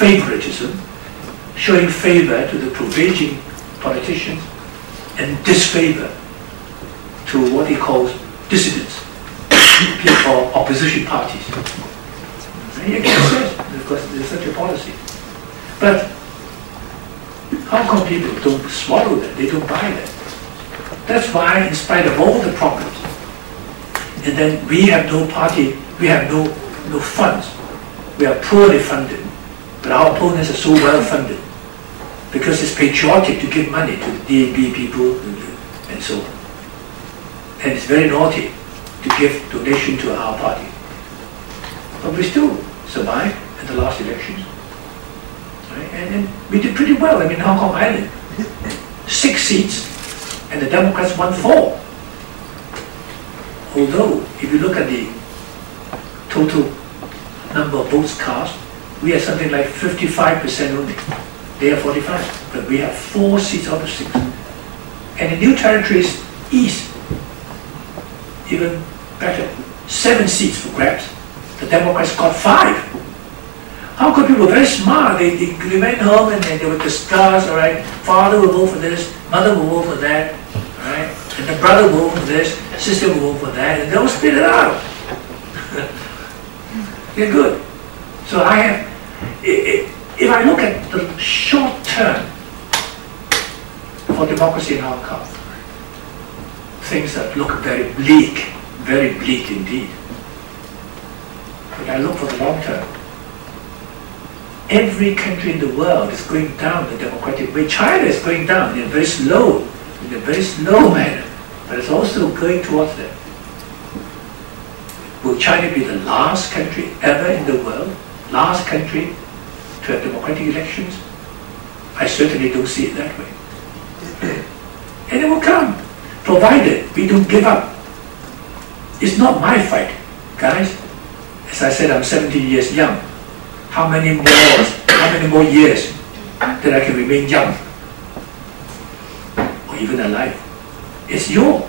favoritism, showing favor to the prevailing politicians and disfavor to what he calls dissidents or opposition parties. And he again says, of course, there's such a policy. But Hong Kong people don't swallow that, they don't buy that. That's why, in spite of all the problems, and then we have no party, we have no funds. We are poorly funded, but our opponents are so well funded because it's patriotic to give money to the DAB people and so on. And it's very naughty to give donation to our party. But we still survived at the last elections. Right? And we did pretty well. I mean, Hong Kong Island, 6 seats, and the Democrats won 4. Although, if you look at the total number of votes cast, we are something like 55% only. They are 45, but we have 4 seats out of 6. And the New Territories East, even better, 7 seats for grabs. The Democrats got 5. Hong Kong people were very smart. They went home and they would discuss, all right, father will vote for this, mother will vote for that, all right, and the brother will vote for this, sister will vote for that, and they'll split it out. They're good. So I have, if I look at the short term for democracy in Hong Kong, things that look very bleak indeed. But I look for the long term. Every country in the world is going down the democratic way. China is going down in a very slow manner, but it's also going towards that. Will China be the last country ever in the world, last country to have democratic elections? I certainly don't see it that way. And it will come, provided we don't give up. It's not my fight, guys. As I said, I'm 17 years young. How many more years that I can remain young or even alive? It's your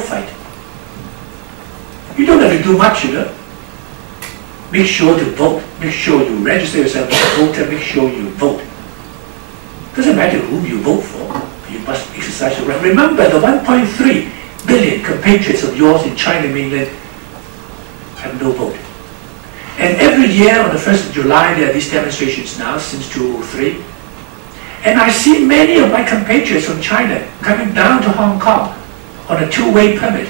fight. You don't have to do much, you know. Make sure to vote. Make sure you register yourself as a voter. Make sure you vote. Doesn't matter whom you vote for. You must exercise your right. Remember, the 1.3 billion compatriots of yours in China mainland have no vote. And every year on the 1st of July, there are these demonstrations now since 2003. And I see many of my compatriots from China coming down to Hong Kong on a 2-way permit.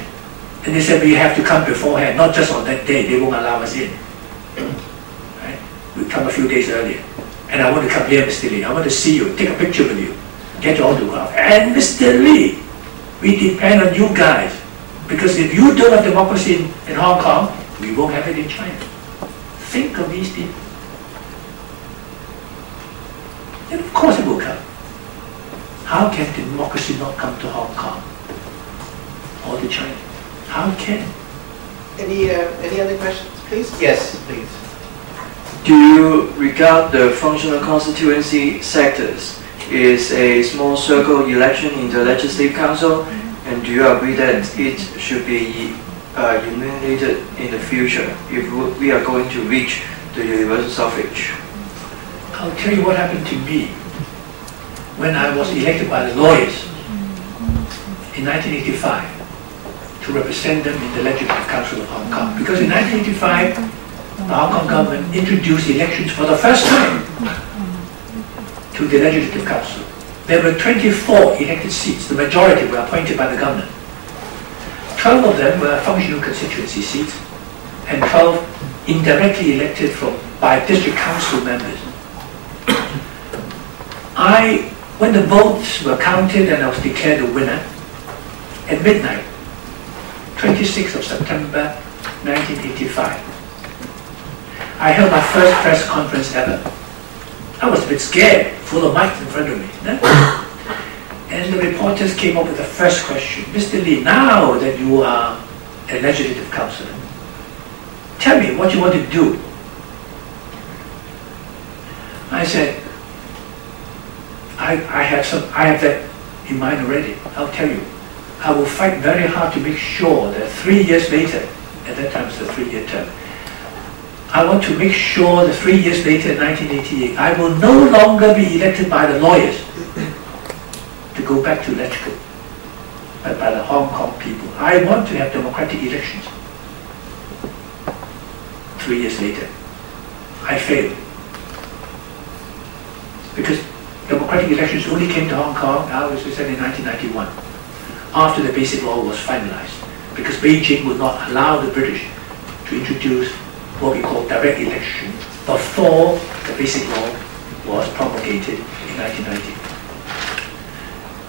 And they said, we have to come beforehand, not just on that day. They won't allow us in. Right? We come a few days earlier. And I want to come here, Mr. Lee. I want to see you, take a picture with you, get your autograph. And Mr. Lee, we depend on you guys. Because if you don't have democracy in Hong Kong, we won't have it in China. Think of these people. And of course it will come. How can democracy not come to Hong Kong or to China? How can? Any other questions, please? Yes, please. Do you regard the functional constituency sectors is a small circle election in the Legislative Council, and do you agree that it should be eliminated in the future if we are going to reach the universal suffrage? I'll tell you what happened to me when I was elected by the lawyers in 1985 to represent them in the Legislative Council of Hong Kong. Because in 1985, the Hong Kong government introduced elections for the first time to the Legislative Council. There were 24 elected seats. The majority were appointed by the government. 12 of them were functional constituency seats, and 12 indirectly elected by district council members. When the votes were counted and I was declared the winner, at midnight, 26th of September 1985, I held my first press conference ever. I was a bit scared, full of mics in front of me. And the reporters came up with the first question. Mr. Lee, now that you are a legislative councillor, tell me what you want to do. I said, I have that in mind already. I'll tell you. I will fight very hard to make sure that 3 years later, at that time it's a 3-year term, I want to make sure that 3 years later, in 1988, I will no longer be elected by the lawyers to go back to electrical, but by the Hong Kong people. I want to have democratic elections. 3 years later, I failed. Because democratic elections only came to Hong Kong, as we said, in 1991, after the Basic Law was finalized. Because Beijing would not allow the British to introduce what we call direct election before the Basic Law was promulgated in 1990.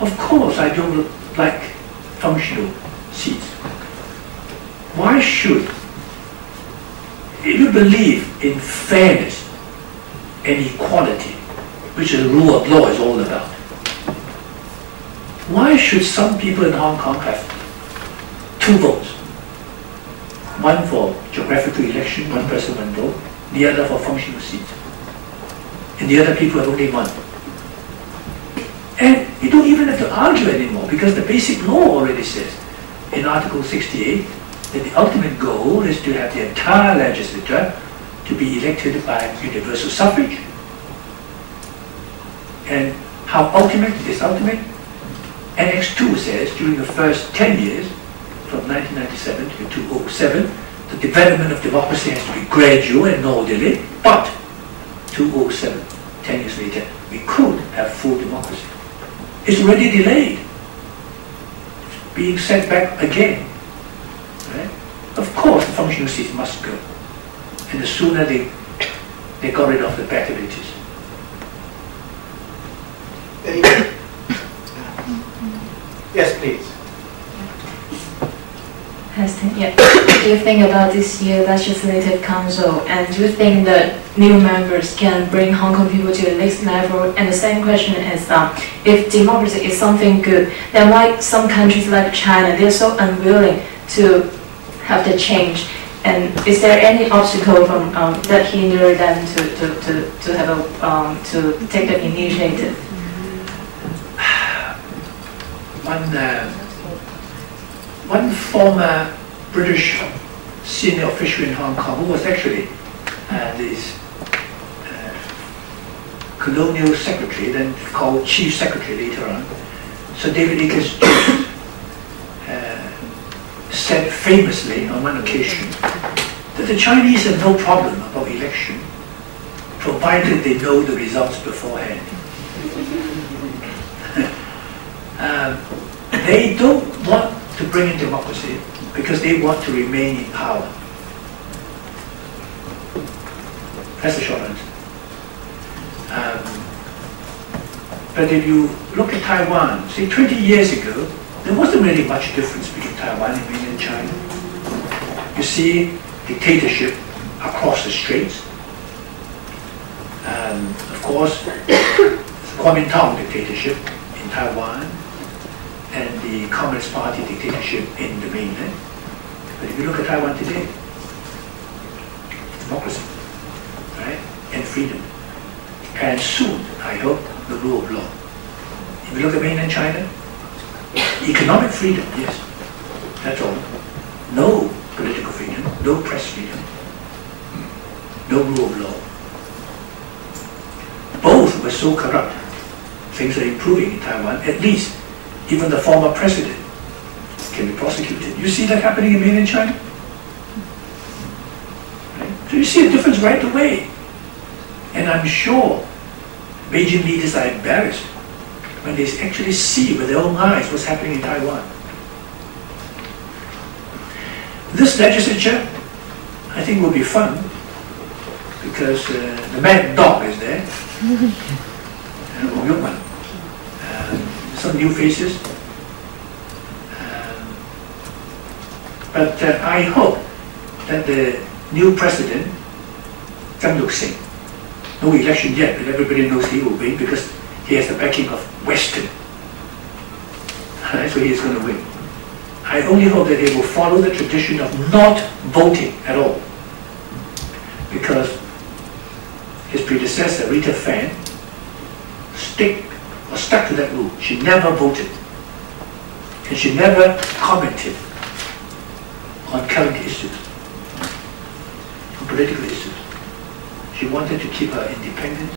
Of course, I don't like functional seats. Why should, if you believe in fairness and equality, which the rule of law is all about, why should some people in Hong Kong have 2 votes? One for geographical election, 1 person, 1 vote, the other for functional seats. And the other people have only 1. And you don't even have to argue anymore, because the Basic Law already says in Article 68 that the ultimate goal is to have the entire legislature to be elected by universal suffrage. And how ultimate is ultimate? Annex 2 says during the first 10 years, from 1997 to 2007, the development of democracy has to be gradual and orderly, but 2007, 10 years later, we could have full democracy. It's already delayed. It's being set back again. Right? Of course, the functional seats must go. And the sooner they got rid of, the better it is. Yes, please. Yeah. Do you think about this year's Legislative Council, and do you think that new members can bring Hong Kong people to the next level? And the second question is, if democracy is something good, then why some countries like China, they're so unwilling to have the change? And is there any obstacle from that hinder them to have a to take the initiative? One former British senior official in Hong Kong, who was actually this colonial secretary, then called chief secretary later on, Sir David Akers Jones, said famously on one occasion that the Chinese have no problem about election, provided they know the results beforehand. They don't want to bring in democracy because they want to remain in power. That's the short answer. But if you look at Taiwan, say 20 years ago, there wasn't really much difference between Taiwan and mainland China. You see dictatorship across the straits. Of course, Kuomintang dictatorship in Taiwan, and the Communist Party dictatorship in the mainland. But if you look at Taiwan today, democracy, right, and freedom, and soon, I hope, the rule of law. If you look at mainland China, economic freedom, yes, that's all. No political freedom, no press freedom, no rule of law. Both were so corrupt. Things are improving in Taiwan, at least. Even the former president can be prosecuted. You see that happening in mainland China? Right? So you see a difference right away. And I'm sure Beijing leaders are embarrassed when they actually see with their own eyes what's happening in Taiwan. This legislature, I think, will be fun because the mad dog is there. Some new faces. But I hope that the new president, Zhang Yuk-sing, no election yet, but everybody knows he will win because he has the backing of Western. So he is going to win. I only hope that he will follow the tradition of not voting at all. Because his predecessor, Rita Fan, stuck to that rule. She never voted. And she never commented on current issues, on political issues. She wanted to keep her independence.